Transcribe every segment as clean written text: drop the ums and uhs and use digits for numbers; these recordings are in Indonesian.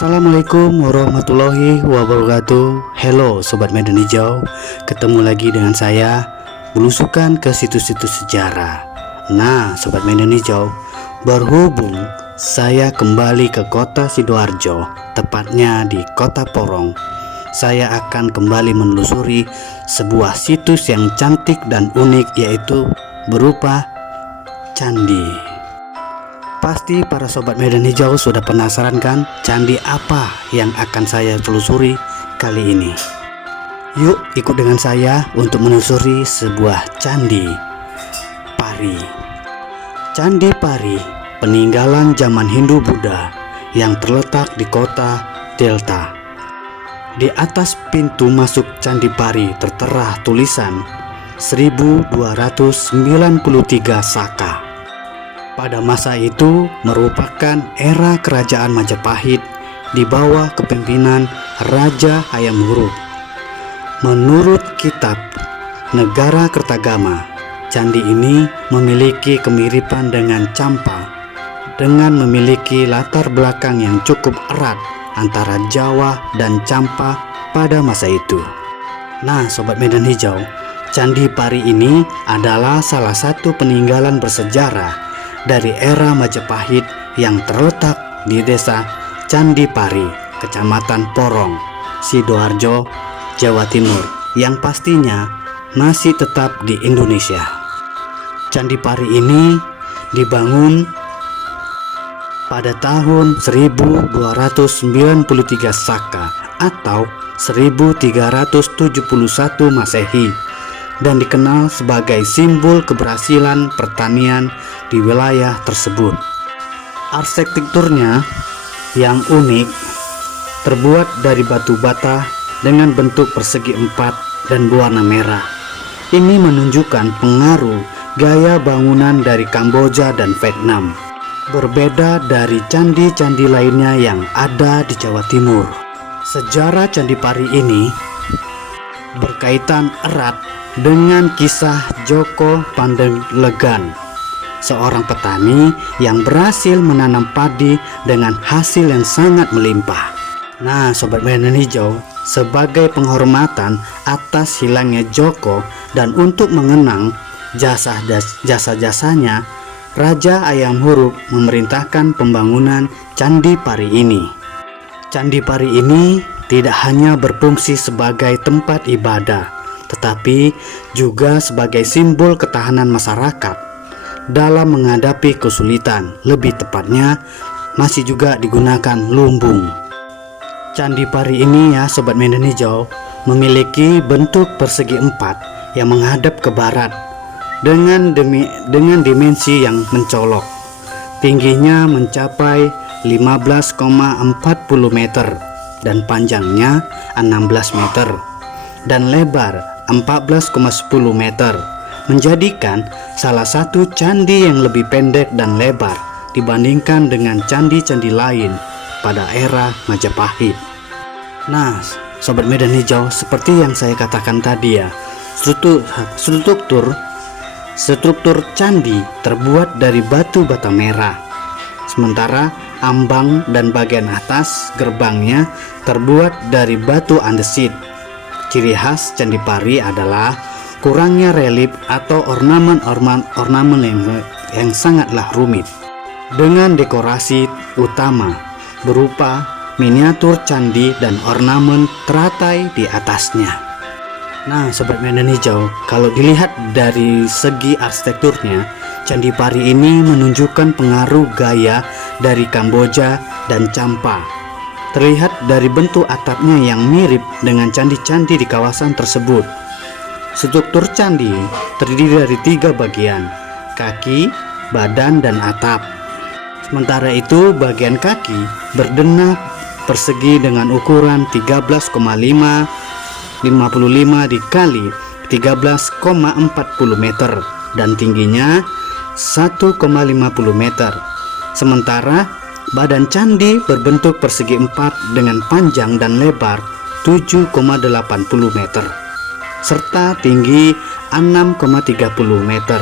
Assalamualaikum warahmatullahi wabarakatuh. Hello Sobat Medan Hijau, ketemu lagi dengan saya, belusukan ke situs-situs sejarah. Nah Sobat Medan Hijau, berhubung saya kembali ke kota Sidoarjo, tepatnya di kota Porong, saya akan kembali menelusuri sebuah situs yang cantik dan unik, yaitu berupa candi. Pasti para Sobat Medan Hijau sudah penasaran kan, candi apa yang akan saya telusuri kali ini? Yuk ikut dengan saya untuk menelusuri sebuah candi Pari. Candi Pari, peninggalan zaman Hindu-Buddha yang terletak di kota Delta. Di atas pintu masuk Candi Pari tertera tulisan 1293 Saka. Pada masa itu merupakan era kerajaan Majapahit di bawah kepemimpinan Raja Hayam Wuruk. Menurut kitab Negara Kertagama, candi ini memiliki kemiripan dengan Champa, dengan memiliki latar belakang yang cukup erat antara Jawa dan Champa pada masa itu. Nah Sobat Medan Hijau, Candi Pari ini adalah salah satu peninggalan bersejarah dari era Majapahit yang terletak di desa Candi Pari, Kecamatan Porong, Sidoarjo, Jawa Timur, yang pastinya masih tetap di Indonesia. Candi Pari ini dibangun pada tahun 1293 Saka atau 1371 Masehi, dan dikenal sebagai simbol keberhasilan pertanian di wilayah tersebut. Arsitekturnya yang unik, terbuat dari batu bata dengan bentuk persegi empat dan berwarna merah. Ini menunjukkan pengaruh gaya bangunan dari Kamboja dan Vietnam, berbeda dari candi-candi lainnya yang ada di Jawa Timur. Sejarah Candi Pari ini berkaitan erat dengan kisah Joko Pandeglegan, seorang petani yang berhasil menanam padi dengan hasil yang sangat melimpah. Nah Sobat Medan Hijau, sebagai penghormatan atas hilangnya Joko dan untuk mengenang jasa-jasanya, Raja Hayam Wuruk memerintahkan pembangunan Candi Pari ini. Candi Pari ini tidak hanya berfungsi sebagai tempat ibadah, tetapi juga sebagai simbol ketahanan masyarakat dalam menghadapi kesulitan. Lebih tepatnya, masih juga digunakan lumbung. Candi Pari ini ya Sobat Medan Hijau, memiliki bentuk persegi empat yang menghadap ke barat dengan dimensi yang mencolok. Tingginya mencapai 15,40 meter dan panjangnya 16 meter dan lebar 14,10 meter, menjadikan salah satu candi yang lebih pendek dan lebar dibandingkan dengan candi-candi lain pada era Majapahit. Nah Sobat Medan Hijau, seperti yang saya katakan tadi ya, struktur candi terbuat dari batu bata merah, sementara ambang dan bagian atas gerbangnya terbuat dari batu andesit. Ciri khas Candi Pari adalah kurangnya relief atau ornamen yang sangatlah rumit, dengan dekorasi utama berupa miniatur candi dan ornamen teratai di atasnya. Nah Sobat Medan Hijau, kalau dilihat dari segi arsitekturnya, Candi Pari ini menunjukkan pengaruh gaya dari Kamboja dan Champa. Terlihat dari bentuk atapnya yang mirip dengan candi-candi di kawasan tersebut. Struktur candi terdiri dari 3 bagian, kaki, badan, dan atap. Sementara itu bagian kaki berdenah persegi dengan ukuran 13,55 dikali 13,40 meter dan tingginya 1,50 meter. Sementara badan candi berbentuk persegi empat dengan panjang dan lebar 7,80 meter serta tinggi 6,30 meter.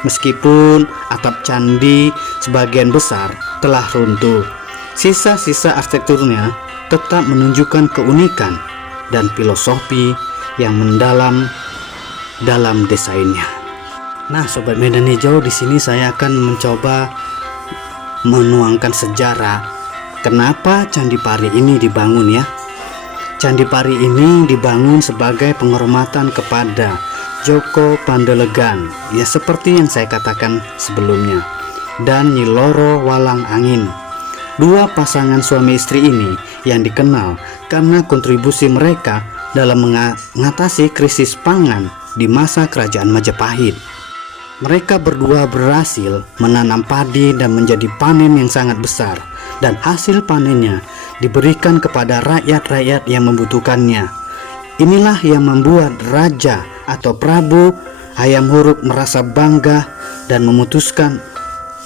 Meskipun atap candi sebagian besar telah runtuh, Sisa-sisa arsitekturnya tetap menunjukkan keunikan dan filosofi yang mendalam dalam desainnya. Nah, Sobat Medan Hijau, di sini saya akan mencoba menuangkan sejarah kenapa Candi Pari ini dibangun ya. Candi Pari ini dibangun sebagai penghormatan kepada Djoko Pandelegan, ya seperti yang saya katakan sebelumnya, dan Nyi Loro Walang Angin. Dua pasangan suami istri ini yang dikenal karena kontribusi mereka dalam mengatasi krisis pangan di masa kerajaan Majapahit. Mereka berdua berhasil menanam padi dan menjadi panen yang sangat besar, dan hasil panennya diberikan kepada rakyat-rakyat yang membutuhkannya. Inilah yang membuat Raja atau Prabu Hayam Wuruk merasa bangga dan memutuskan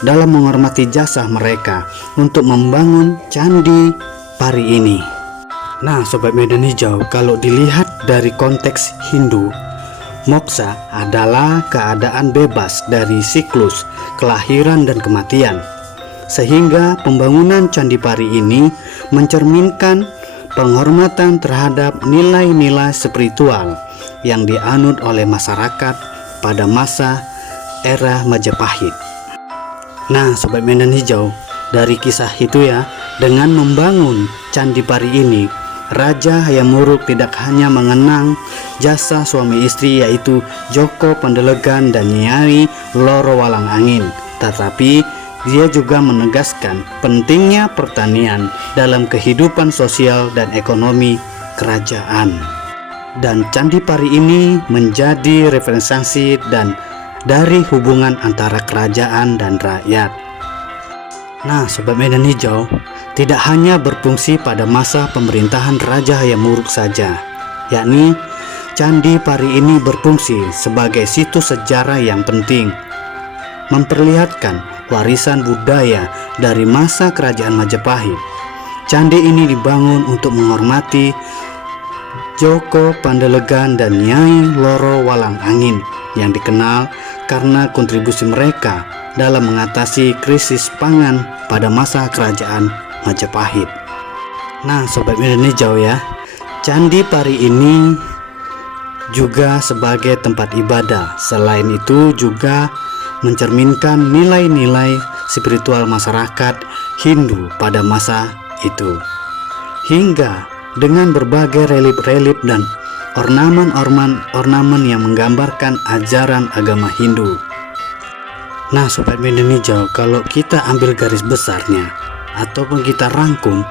dalam menghormati jasa mereka untuk membangun Candi Pari ini. Nah, Sobat Medan Hijau, kalau dilihat dari konteks Hindu, moksa adalah keadaan bebas dari siklus kelahiran dan kematian, sehingga pembangunan Candi Pari ini mencerminkan penghormatan terhadap nilai-nilai spiritual yang dianut oleh masyarakat pada masa era Majapahit. Nah, Sobat Medan Hijau, dari kisah itu ya, dengan membangun Candi Pari ini, Raja Hayam Wuruk tidak hanya mengenang jasa suami istri yaitu Djoko Pandelegan dan Nyai Loro Walang Angin, tetapi dia juga menegaskan pentingnya pertanian dalam kehidupan sosial dan ekonomi kerajaan. Dan Candi Pari ini menjadi representasi dan dari hubungan antara kerajaan dan rakyat. Nah, Sobat Medan Hijau, tidak hanya berfungsi pada masa pemerintahan Raja Hayam Wuruk saja, yakni Candi Pari ini berfungsi sebagai situs sejarah yang penting, memperlihatkan warisan budaya dari masa kerajaan Majapahit. Candi ini dibangun untuk menghormati Djoko Pandelegan dan Nyai Loro Walang Angin yang dikenal karena kontribusi mereka dalam mengatasi krisis pangan pada masa kerajaan Majapahit. Nah, Sobat Medan Hijau ya, Candi Pari ini juga sebagai tempat ibadah. Selain itu juga mencerminkan nilai-nilai spiritual masyarakat Hindu pada masa itu, hingga dengan berbagai relief-relief dan ornamen yang menggambarkan ajaran agama Hindu. Nah, Sobat Medan Hijau, kalau kita ambil garis besarnya ataupun kita rangkum,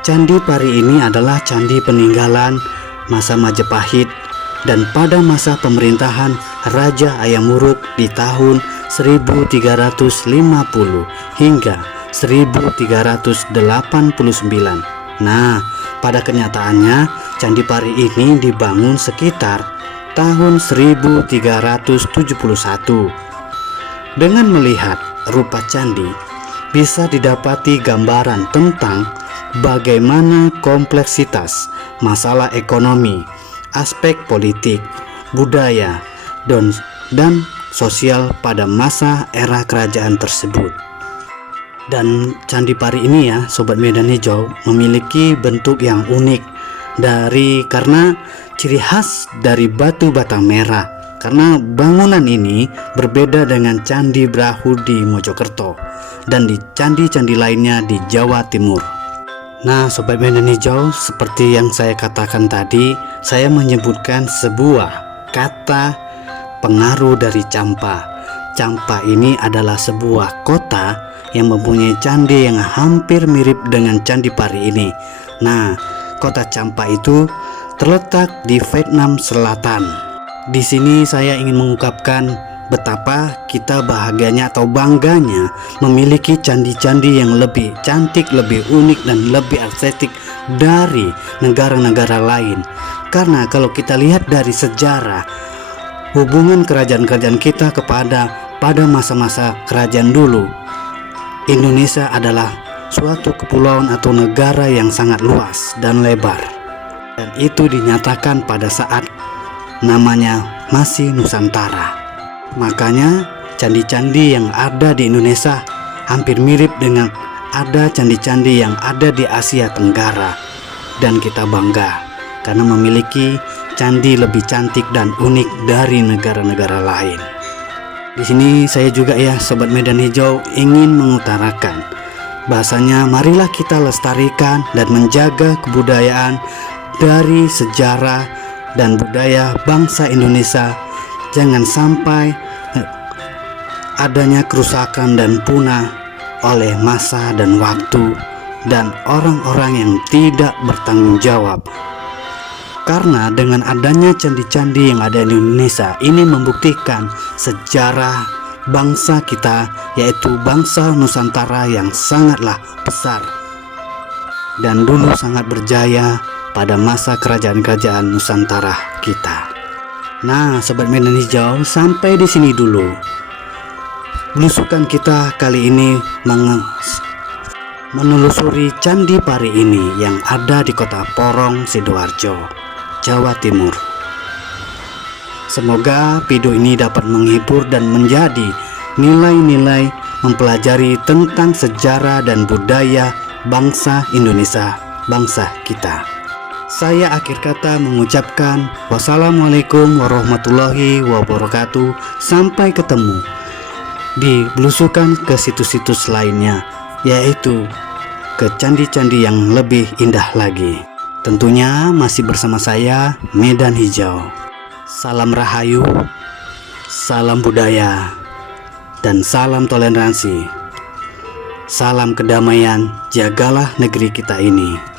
Candi Pari ini adalah candi peninggalan masa Majapahit dan pada masa pemerintahan Raja Hayam Wuruk di tahun 1350 hingga 1389. Nah, pada kenyataannya Candi Pari ini dibangun sekitar tahun 1371. Dengan melihat rupa candi, bisa didapati gambaran tentang bagaimana kompleksitas masalah ekonomi, aspek politik, budaya, dan sosial pada masa era kerajaan tersebut. Dan Candi Pari ini ya, Sobat Medan Hijau, memiliki bentuk yang unik karena ciri khas dari batu batang merah. Karena bangunan ini berbeda dengan Candi Brahu di Mojokerto dan di candi-candi lainnya di Jawa Timur. Nah, Sobat Medan Hijau, seperti yang saya katakan tadi, saya menyebutkan sebuah kata pengaruh dari Champa. Champa ini adalah sebuah kota yang mempunyai candi yang hampir mirip dengan Candi Pari ini. Nah, kota Champa itu terletak di Vietnam Selatan. Di sini saya ingin mengungkapkan betapa kita bahagianya atau bangganya memiliki candi-candi yang lebih cantik, lebih unik, dan lebih estetik dari negara-negara lain. Karena kalau kita lihat dari sejarah hubungan kerajaan-kerajaan kita pada masa-masa kerajaan dulu, Indonesia adalah suatu kepulauan atau negara yang sangat luas dan lebar, dan itu dinyatakan pada saat namanya masih Nusantara. Makanya candi-candi yang ada di Indonesia hampir mirip dengan ada candi-candi yang ada di Asia Tenggara, dan kita bangga karena memiliki candi lebih cantik dan unik dari negara-negara lain. Di sini saya juga ya Sobat Medan Hijau ingin mengutarakan bahasanya marilah kita lestarikan dan menjaga kebudayaan dari sejarah dan budaya bangsa Indonesia. Jangan sampai adanya kerusakan dan punah oleh masa dan waktu dan orang-orang yang tidak bertanggung jawab. Karena dengan adanya candi-candi yang ada di Indonesia ini membuktikan sejarah bangsa kita, yaitu bangsa Nusantara yang sangatlah besar dan dulu sangat berjaya pada masa kerajaan-kerajaan Nusantara kita. Nah, Sobat Medan Hijau, sampai di sini dulu belusukan kita kali ini menelusuri Candi Pari ini yang ada di Kota Porong, Sidoarjo, Jawa Timur. Semoga video ini dapat menghibur dan menjadi nilai-nilai mempelajari tentang sejarah dan budaya bangsa Indonesia, bangsa kita. Saya akhir kata mengucapkan wassalamualaikum warahmatullahi wabarakatuh. Sampai ketemu di belusukan ke situs-situs lainnya, yaitu ke candi-candi yang lebih indah lagi. Tentunya masih bersama saya, Medan Hijau. Salam Rahayu, salam budaya, dan salam toleransi. Salam kedamaian, jagalah negeri kita ini.